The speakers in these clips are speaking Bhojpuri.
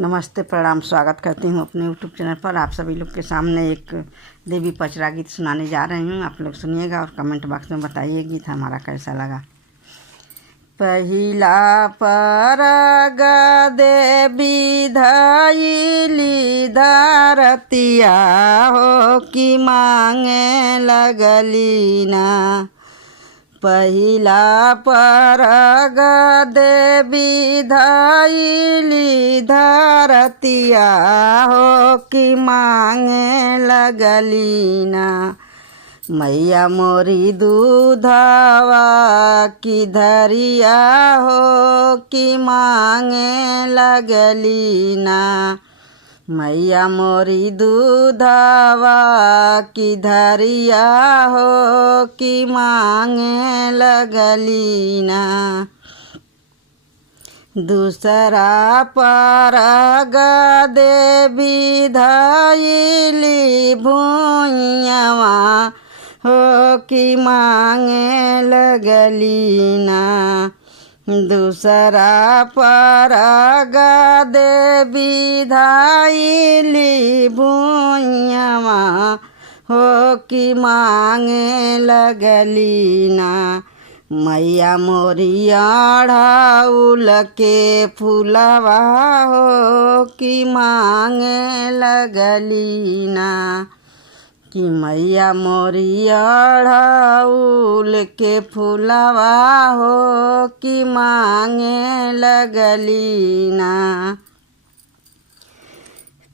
नमस्ते, प्रणाम, स्वागत करती हूँ अपने यूट्यूब चैनल पर। आप सभी लोग के सामने एक देवी पचरा गीत सुनाने जा रही हूँ। आप लोग सुनिएगा और कमेंट बॉक्स में बताइए गीत हमारा कैसा लगा। पहिला परग देवी धइली धरतिया हो कि मांगे लगली ना। पहिला परग देवी धइली धरतिया हो कि मांगे लगली ना। मैया मोरी दूधवा की धरिया हो कि मांगे लगली ना। मैया मोरी दूधवा की धरिया हो कि मांगे लगली ना। दूसरा परग देवी धइली भुइयावा हो कि मांगे लगली ना। दूसरा परग देवी धइली भुइयावा हो कि मांगे लगली ना। मैया मोरी अढ़उल के फूलवा हो कि मांगे लगली ना। कि मैया मोरी अढ़उल के फूलवा हो कि मांगे लगली ना।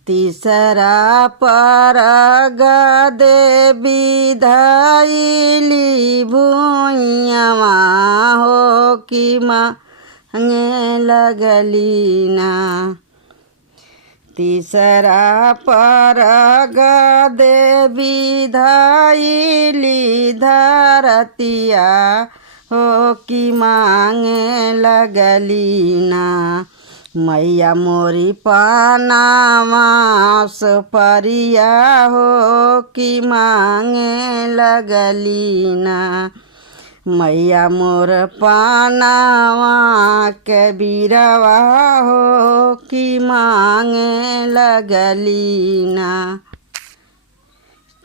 तीसरा परग देवी धइली भुइयावा हो कि मांगे लगली ना। तीसरा परग देवी धइली धरतिया हो कि मांगे लगली ना। मैया मोरी पानावा सुपरिया हो कि मांगे लगली ना। मैया मोर पानावा के बीरवा हो कि मांगे लगली ना।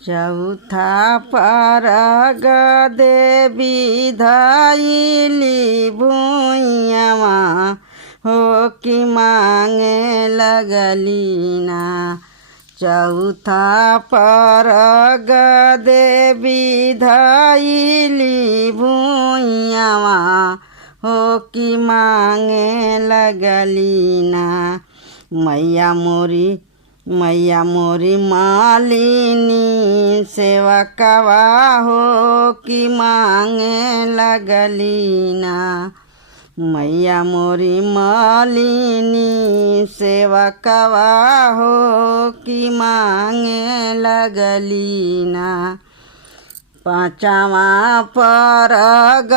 चौथा परग देवी धइली भुइयावा हो कि मांगे लगली ना। चौथा परग देवी धइली भुइयावा हो कि मांगे लगली ना। मैया मोरी मालिनी सेवकवा हो कि मांगे लगली ना। मैया मोरी मालिनी सेवकवा हो कि मांगे लगली ना। पाँचवा परग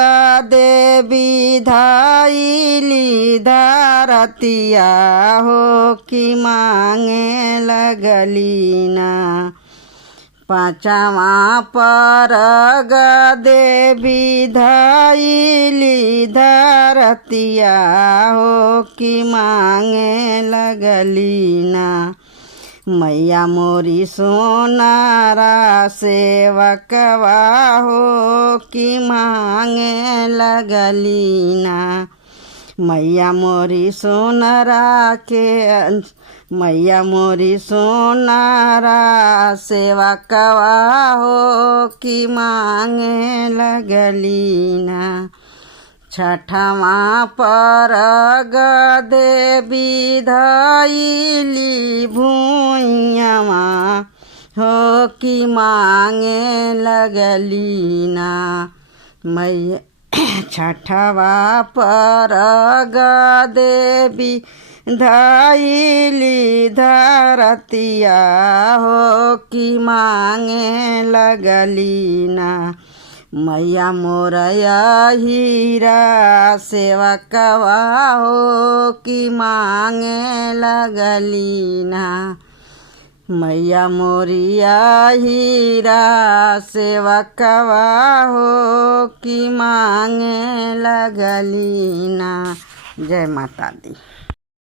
देवी धइली धरतिया हो कि मांगे लगली ना। पाँचवा परग देवी धइली धरतिया हो कि मांगे लगली ना। मैया मोरी सोनारा सेवकवा हो कि मांगे लगली ना। मैया मोरी सोनारा सेवकवा हो कि मांगे लगली ना। छठवा परग देवी धइली भुइयावा हो कि मांगे लगली ना। मैया छठवा परग देवी धइली धरतिया हो कि मांगे लगली ना। मैया मोरया हीरा सेवकवा हो कि मांगे लगली ना। मैया मोरिया हीरा सेवकवा हो कि मांगे लगली ना। जय माता दी।